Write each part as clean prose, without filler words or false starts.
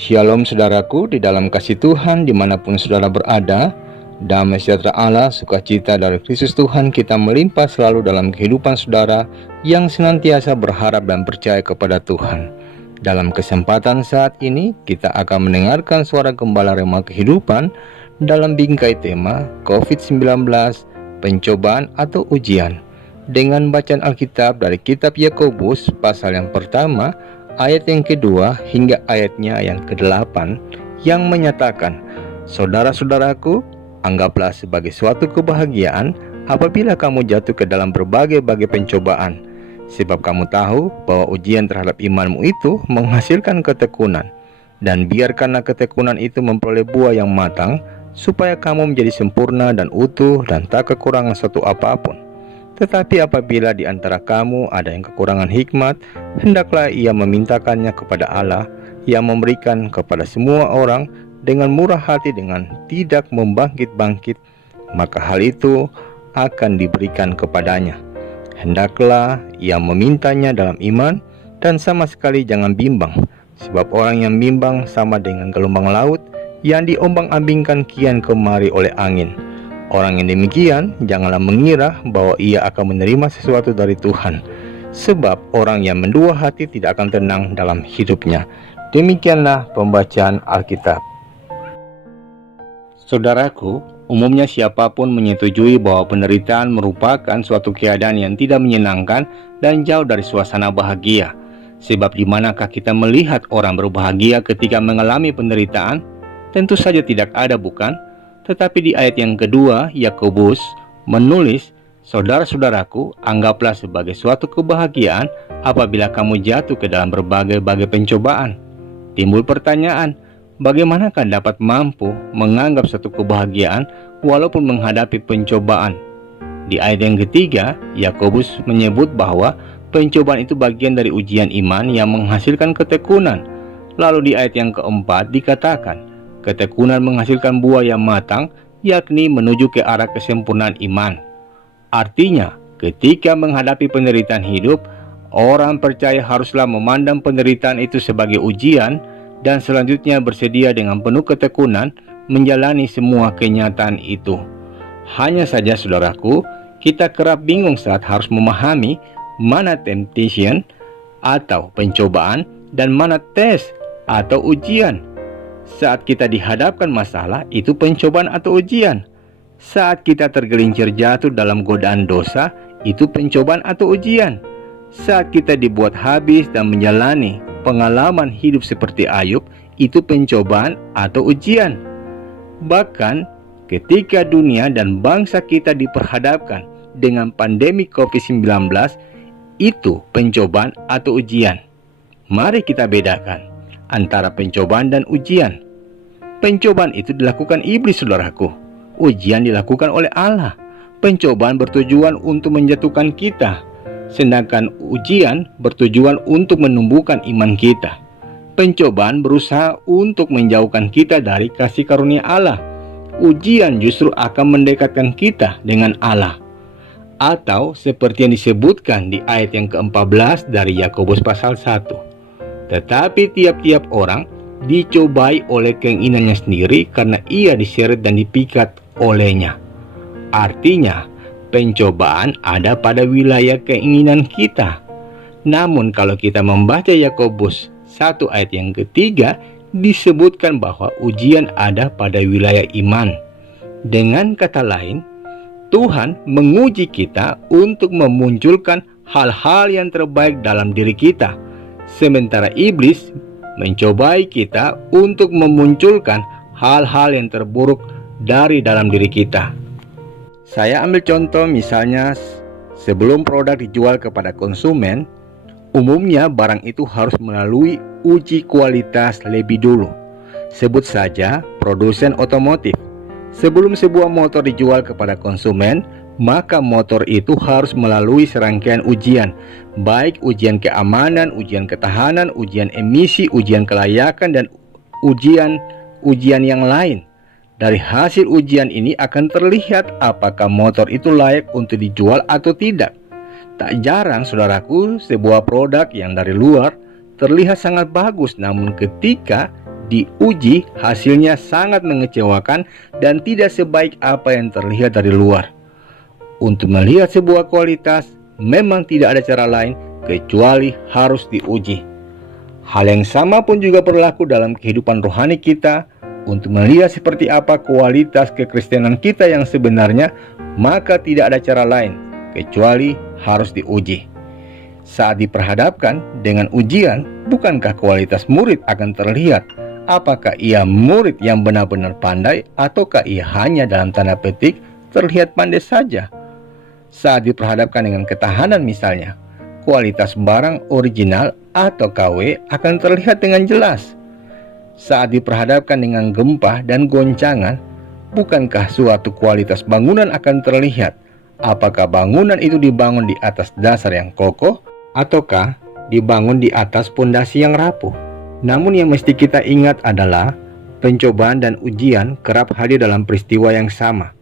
Shalom saudaraku, di dalam kasih Tuhan dimanapun saudara berada, damai sejahtera Allah, sukacita dari Kristus Tuhan kita melimpah selalu dalam kehidupan saudara yang senantiasa berharap dan percaya kepada Tuhan. Dalam kesempatan saat ini, kita akan mendengarkan suara Gembala Rema Kehidupan dalam bingkai tema COVID-19, pencobaan atau ujian, dengan bacaan Alkitab dari kitab Yakobus pasal yang pertama, ayat yang kedua hingga ayatnya yang ke-8 yang menyatakan, "Saudara-saudaraku, anggaplah sebagai suatu kebahagiaan apabila kamu jatuh ke dalam berbagai-bagai pencobaan, sebab kamu tahu bahwa ujian terhadap imanmu itu menghasilkan ketekunan. Dan biarkanlah ketekunan itu memperoleh buah yang matang, supaya kamu menjadi sempurna dan utuh dan tak kekurangan suatu apapun. Tetapi apabila di antara kamu ada yang kekurangan hikmat, hendaklah ia memintakannya kepada Allah, yang memberikan kepada semua orang dengan murah hati dengan tidak membangkit-bangkit, maka hal itu akan diberikan kepadanya. Hendaklah ia memintanya dalam iman, dan sama sekali jangan bimbang, sebab orang yang bimbang sama dengan gelombang laut yang diombang-ambingkan kian kemari oleh angin. Orang yang demikian janganlah mengira bahwa ia akan menerima sesuatu dari Tuhan, sebab orang yang mendua hati tidak akan tenang dalam hidupnya." Demikianlah pembacaan Alkitab. Saudaraku, umumnya siapapun menyetujui bahwa penderitaan merupakan suatu keadaan yang tidak menyenangkan dan jauh dari suasana bahagia. Sebab di manakah kita melihat orang berbahagia ketika mengalami penderitaan? Tentu saja tidak ada, bukan? Tetapi di ayat yang kedua, Yakobus menulis, "Saudara-saudaraku, anggaplah sebagai suatu kebahagiaan apabila kamu jatuh ke dalam berbagai-bagai pencobaan." Timbul pertanyaan, bagaimanakah dapat mampu menganggap suatu kebahagiaan walaupun menghadapi pencobaan? Di ayat yang ketiga, Yakobus menyebut bahwa pencobaan itu bagian dari ujian iman yang menghasilkan ketekunan. Lalu di ayat yang keempat dikatakan, ketekunan menghasilkan buah yang matang, yakni menuju ke arah kesempurnaan iman. Artinya, ketika menghadapi penderitaan hidup, orang percaya haruslah memandang penderitaan itu sebagai ujian dan selanjutnya bersedia dengan penuh ketekunan menjalani semua kenyataan itu. Hanya saja saudaraku, kita kerap bingung saat harus memahami mana temptation atau pencobaan dan mana test atau ujian. Saat kita dihadapkan masalah, itu pencobaan atau ujian. Saat kita tergelincir jatuh dalam godaan dosa, itu pencobaan atau ujian. Saat kita dibuat habis dan menjalani pengalaman hidup seperti Ayub, itu pencobaan atau ujian. Bahkan ketika dunia dan bangsa kita diperhadapkan dengan pandemi COVID-19, itu pencobaan atau ujian. Mari kita bedakan antara pencobaan dan ujian. Pencobaan itu dilakukan iblis, saudaraku. Ujian dilakukan oleh Allah. Pencobaan bertujuan untuk menjatuhkan kita, sedangkan ujian bertujuan untuk menumbuhkan iman kita. Pencobaan berusaha untuk menjauhkan kita dari kasih karunia Allah. Ujian justru akan mendekatkan kita dengan Allah. Atau seperti yang disebutkan di ayat yang ke-14 dari Yakobus pasal 1. Tetapi tiap-tiap orang dicobai oleh keinginannya sendiri karena ia diseret dan dipikat olehnya. Artinya, pencobaan ada pada wilayah keinginan kita. Namun kalau kita membaca Yakobus 1 ayat yang ketiga, disebutkan bahwa ujian ada pada wilayah iman. Dengan kata lain, Tuhan menguji kita untuk memunculkan hal-hal yang terbaik dalam diri kita. Sementara iblis mencobai kita untuk memunculkan hal-hal yang terburuk dari dalam diri kita. Saya ambil contoh misalnya, sebelum produk dijual kepada konsumen, umumnya barang itu harus melalui uji kualitas lebih dulu. Sebut saja produsen otomotif. Sebelum sebuah motor dijual kepada konsumen, maka motor itu harus melalui serangkaian ujian, baik ujian keamanan, ujian ketahanan, ujian emisi, ujian kelayakan, dan ujian yang lain. Dari hasil ujian ini akan terlihat apakah motor itu layak untuk dijual atau tidak. Tak jarang, saudaraku, sebuah produk yang dari luar terlihat sangat bagus, namun ketika diuji, hasilnya sangat mengecewakan dan tidak sebaik apa yang terlihat dari luar. Untuk melihat sebuah kualitas, memang tidak ada cara lain kecuali harus diuji. Hal yang sama pun juga berlaku dalam kehidupan rohani kita. Untuk melihat seperti apa kualitas kekristenan kita yang sebenarnya, maka tidak ada cara lain kecuali harus diuji. Saat diperhadapkan dengan ujian, bukankah kualitas murid akan terlihat? Apakah ia murid yang benar-benar pandai, ataukah ia hanya dalam tanda petik terlihat pandai saja? Saat diperhadapkan dengan ketahanan misalnya, kualitas barang original atau KW akan terlihat dengan jelas. Saat diperhadapkan dengan gempa dan goncangan, bukankah suatu kualitas bangunan akan terlihat? Apakah bangunan itu dibangun di atas dasar yang kokoh, ataukah dibangun di atas pondasi yang rapuh? Namun yang mesti kita ingat adalah pencobaan dan ujian kerap hadir dalam peristiwa yang sama.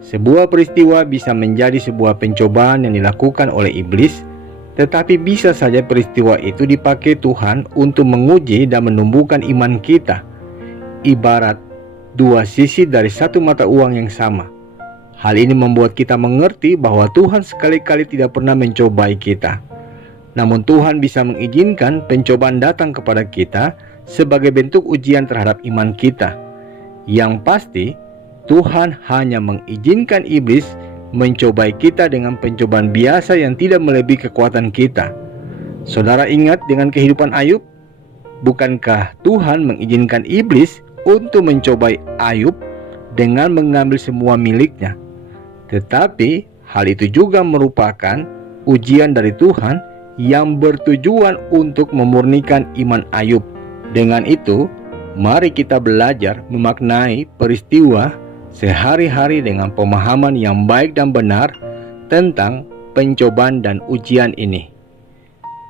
Sebuah peristiwa bisa menjadi sebuah pencobaan yang dilakukan oleh iblis, tetapi bisa saja peristiwa itu dipakai Tuhan untuk menguji dan menumbuhkan iman kita. Ibarat dua sisi dari satu mata uang yang sama. Hal ini membuat kita mengerti bahwa Tuhan sekali-kali tidak pernah mencobai kita. Namun Tuhan bisa mengizinkan pencobaan datang kepada kita sebagai bentuk ujian terhadap iman kita. Yang pasti, Tuhan hanya mengizinkan iblis mencobai kita dengan pencobaan biasa yang tidak melebihi kekuatan kita. Saudara ingat dengan kehidupan Ayub? Bukankah Tuhan mengizinkan iblis untuk mencobai Ayub dengan mengambil semua miliknya? Tetapi hal itu juga merupakan ujian dari Tuhan yang bertujuan untuk memurnikan iman Ayub. Dengan itu, mari kita belajar memaknai peristiwa sehari-hari dengan pemahaman yang baik dan benar tentang pencobaan dan ujian ini.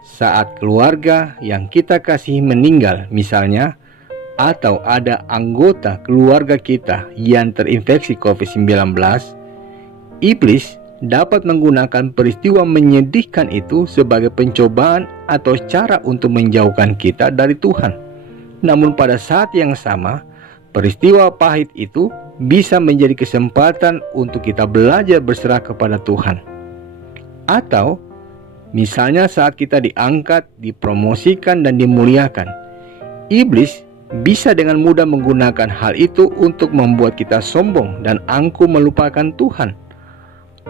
Saat keluarga yang kita kasihi meninggal misalnya, atau ada anggota keluarga kita yang terinfeksi COVID-19, iblis dapat menggunakan peristiwa menyedihkan itu sebagai pencobaan atau cara untuk menjauhkan kita dari Tuhan. Namun pada saat yang sama, peristiwa pahit itu bisa menjadi kesempatan untuk kita belajar berserah kepada Tuhan. Atau misalnya saat kita diangkat, dipromosikan dan dimuliakan, iblis bisa dengan mudah menggunakan hal itu untuk membuat kita sombong dan angkuh melupakan Tuhan.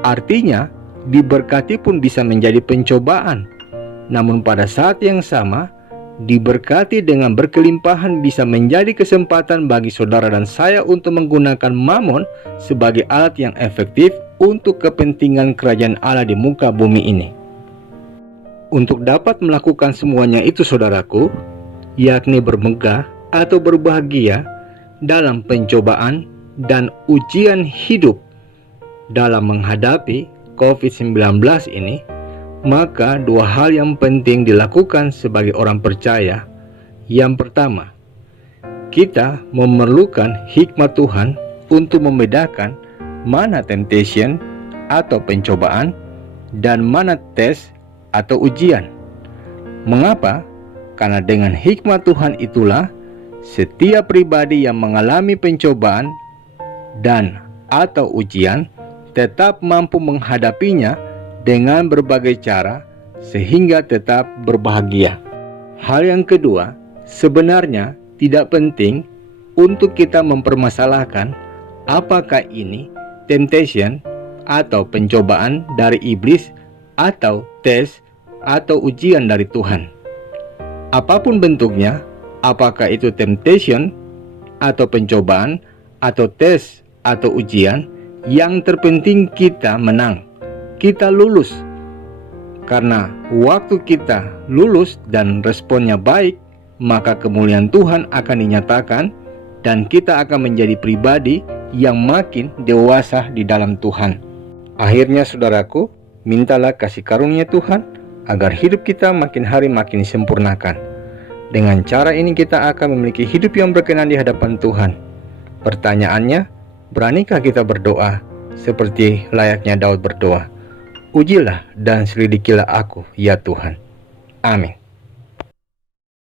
Artinya, diberkati pun bisa menjadi pencobaan. Namun pada saat yang sama, diberkati dengan berkelimpahan bisa menjadi kesempatan bagi saudara dan saya untuk menggunakan mamon sebagai alat yang efektif untuk kepentingan kerajaan Allah di muka bumi ini. Untuk dapat melakukan semuanya itu saudaraku, yakni bermegah atau berbahagia dalam pencobaan dan ujian hidup dalam menghadapi COVID-19 ini, maka dua hal yang penting dilakukan sebagai orang percaya. Yang pertama, kita memerlukan hikmat Tuhan untuk membedakan mana temptation atau pencobaan dan mana tes atau ujian. Mengapa? Karena dengan hikmat Tuhan itulah setiap pribadi yang mengalami pencobaan dan atau ujian tetap mampu menghadapinya dengan berbagai cara sehingga tetap berbahagia. Hal yang kedua, sebenarnya tidak penting untuk kita mempermasalahkan apakah ini temptation atau pencobaan dari iblis atau tes atau ujian dari Tuhan. Apapun bentuknya, apakah itu temptation atau pencobaan atau tes atau ujian, yang terpenting kita menang. Kita lulus. Karena waktu kita lulus dan responnya baik, maka kemuliaan Tuhan akan dinyatakan dan kita akan menjadi pribadi yang makin dewasa di dalam Tuhan. Akhirnya saudaraku, mintalah kasih karunia Tuhan agar hidup kita makin hari makin disempurnakan. Dengan cara ini kita akan memiliki hidup yang berkenan di hadapan Tuhan. Pertanyaannya, beranikah kita berdoa seperti layaknya Daud berdoa? Ujilah dan selidikilah aku, ya Tuhan. Amin.